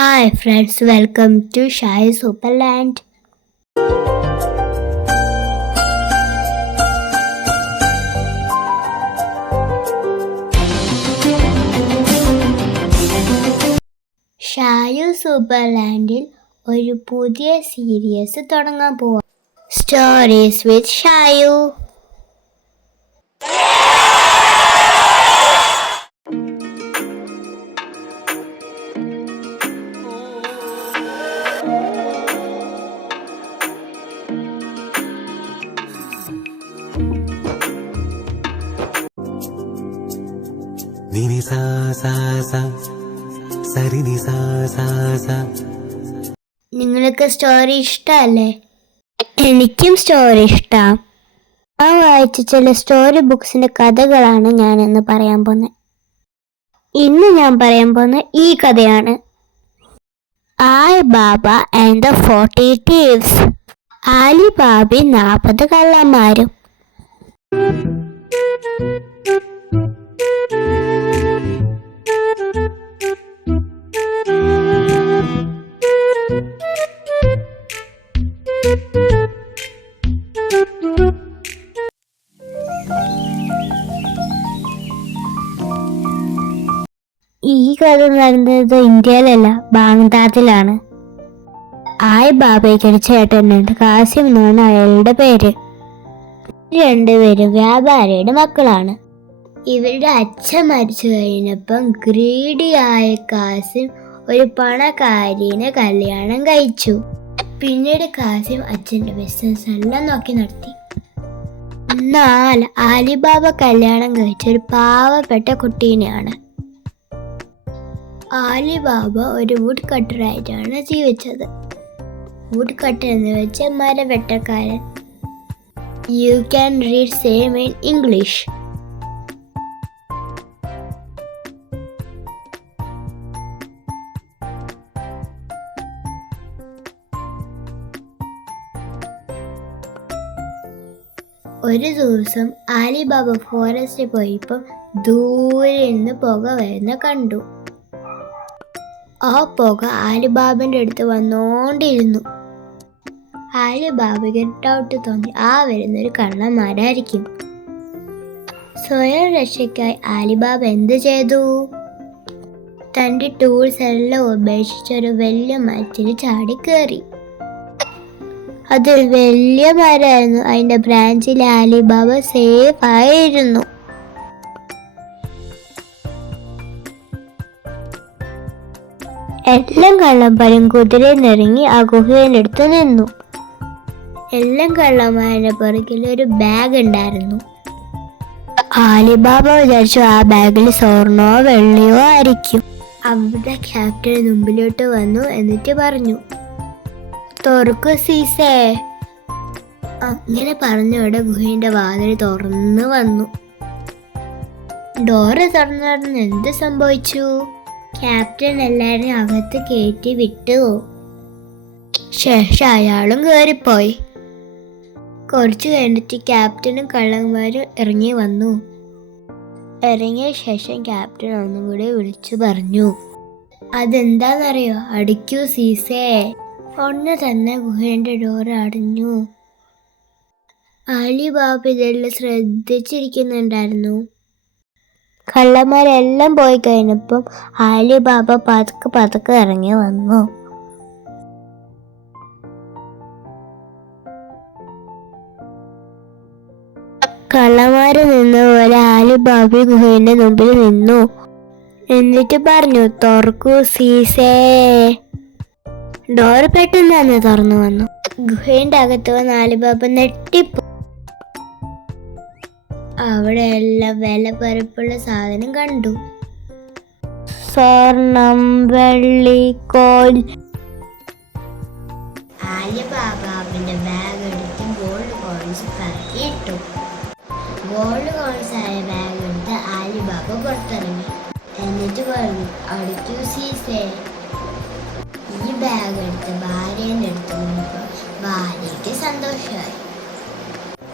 Hi friends, welcome to Shy Superland. ഷായു സൂപ്പർലാൻഡിൽ ഒരു പുതിയ series തുടങ്ങാൻ പോവാം. Stories with Shayu. നിങ്ങൾക്ക് സ്റ്റോറി ഇഷ്ടമല്ലേ? എനിക്കും സ്റ്റോറി ഇഷ്ടം. ഞാൻ വായിച്ച ചില സ്റ്റോറി ബുക്സിന്റെ കഥകളാണ് ഞാൻ ഇന്ന് പറയാൻ പോകുന്നത്. ഇന്ന് ഞാൻ പറയാൻ പോകുന്ന ഈ കഥയാണ് ആലി ബാബ ആൻഡ് ദ 40 thieves. ആലി ബാബയും 40 കള്ളന്മാരും. ഈ കഥ നടന്നത് ഇന്ത്യയിലല്ല, ബാഗ്ദാദിലാണ്. ആലി ബാബയ്ക്ക് ഒരു ചേട്ടനുണ്ട്, കാസിം എന്നാണ് അയാളുടെ പേര്. രണ്ടുപേരും വ്യാപാരിയുടെ മക്കളാണ്. ഇവരുടെ അച്ഛൻ മരിച്ചു കഴിഞ്ഞപ്പം ഗ്രീഡിയായ കാസിം ഒരു പണക്കാരിനെ കല്യാണം കഴിച്ചു. പിന്നീട് കാസിം അച്ഛൻ്റെ ബിസിനസ് എല്ലാം നോക്കി നടത്തി. എന്നാൽ ആലിബാബ കല്യാണം കഴിച്ച ഒരു പാവപ്പെട്ട കുട്ടീനെയാണ്. ആലിബാബ ഒരു വുഡ് കട്ടറായിട്ടാണ് ജീവിച്ചത്. വുഡ് കട്ടർ എന്ന് വെച്ചാൽ മരവെട്ടക്കാരൻ. You can read same in English. ഒരു ദിവസം ആലിബാബ ഫോറസ്റ്റിൽ പോയപ്പോൾ ദൂരെ നിന്ന് പുക വരുന്ന കണ്ടു. ആ പുക ആലിബാബന്റെ അടുത്ത് വന്നോണ്ടിരുന്നു. ആലിബാബയ്ക്ക് ഡൗട്ട് തോന്നി, ആ വരുന്നൊരു കള്ളന്മാരായിരിക്കും. സ്വയം രക്ഷയ്ക്കായി ആലിബാബ എന്ത് ചെയ്തു? തൻ്റെ ടൂൾസ് എല്ലാം ഉപേക്ഷിച്ചൊരു വലിയ മരത്തിൽ ചാടി കയറി. അതൊരു വലിയ മരമായിരുന്നു. അതിന്റെ ബ്രാഞ്ചിൽ ആലിബാബ സേഫ് ആയിരുന്നു. എല്ലാം കള്ളന്മാരും കുതിരയിൽ നിറങ്ങി ആ ഗുഹയുടെ അടുത്ത് നിന്നു. എല്ലാം കള്ളന്മാരുടെ പുറകിൽ ഒരു ബാഗ് ഉണ്ടായിരുന്നു. ആലിബാബ വിചാരിച്ചു ആ ബാഗിൽ സ്വർണ്ണോ വെള്ളിയോ ആയിരിക്കും. അവിടെ ക്യാപ്റ്റൻ മുമ്പിലോട്ട് വന്നു. എന്നിട്ട് പറഞ്ഞു, തുറക്കു സീസേ. അങ്ങനെ പറഞ്ഞവിടെ ഗുഹയുടെ വാതിൽ തുറന്നു വന്നു. ഡോറ് തുറന്നു. എന്ത് സംഭവിച്ചു? ക്യാപ്റ്റൻ എല്ലാവരും അകത്ത് കയറ്റി വിട്ടു. ശേഷം അയാളും കയറിപ്പോയി. കുറച്ചു കഴിഞ്ഞിട്ട് ക്യാപ്റ്റനും കള്ളന്മാരും ഇറങ്ങി വന്നു. ഇറങ്ങിയ ശേഷം ക്യാപ്റ്റൻ ഒന്നും കൂടി വിളിച്ചു പറഞ്ഞു, അതെന്താന്നറിയോ? അടിക്കൂ സീസേ. ഉടനെ തന്നെ ഗുഹയുടെ ഡോറ് അടഞ്ഞു. ആലിബാബ ഇതെല്ലാം ശ്രദ്ധിച്ചിരിക്കുന്നുണ്ടായിരുന്നു. കള്ളന്മാരെല്ലാം പോയി കഴിഞ്ഞപ്പം ആലിബാബ പതുക്കെ ഇറങ്ങി വന്നു. കള്ളന്മാര് നിന്ന പോലെ ആലിബാബ ഗുഹയുടെ മുമ്പിൽ നിന്നു. എന്നിട്ട് പറഞ്ഞു, തുറക്കൂ സീസേ. ഡോർ പെട്ടെന്ന് തന്നെ തുറന്നു വന്നു. ഗുഹയുടെ അകത്ത് വന്ന് ആലിബാബ നെട്ടിപ്പോ. അവിടെ എല്ലാം വിലപിടിപ്പുള്ള സാധനം കണ്ടു. സ്വർണം, വെള്ളി, കോൽ. ആലിബാബ അവന്റെ ബാഗ് എടുത്ത് ഗോൾഡ് കോയിൻസ് ഇട്ടു. ഗോൾഡ് കോയിൻസ് ആയ ബാഗ് എടുത്ത് ആലിബാബ പുറത്തിറങ്ങി. എന്നിട്ട് പറഞ്ഞു, അടിക്കൂ സീസേ. ഈ ബാഗ് എടുത്ത് ഭാര്യന്റെ അടുത്ത് നിന്നപ്പോൾ ഭാര്യയ്ക്ക് സന്തോഷമായി.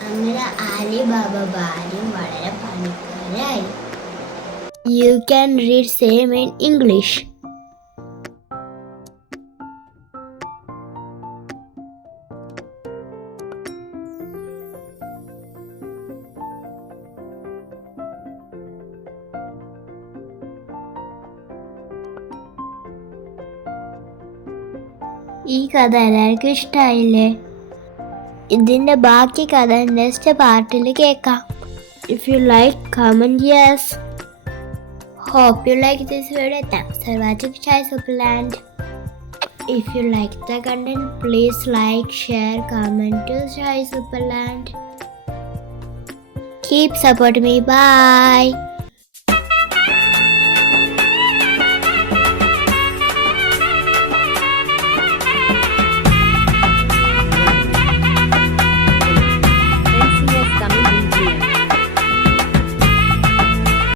അങ്ങനെ ആലിബാബ ഭാര്യയും വളരെ പണിക്കാരായി. You can read same in English. ഈ കഥ എല്ലാവർക്കും ഇഷ്ടമായില്ലേ? ഇതിൻ്റെ ബാക്കി കഥ നെക്സ്റ്റ് പാർട്ടിൽ കേൾക്കാം. If you like comment yes. Hope you like this video. Thanks for watching Chai Superland. If you like the content, please like, share, comment to Chai Superland. Keep supporting me. Bye.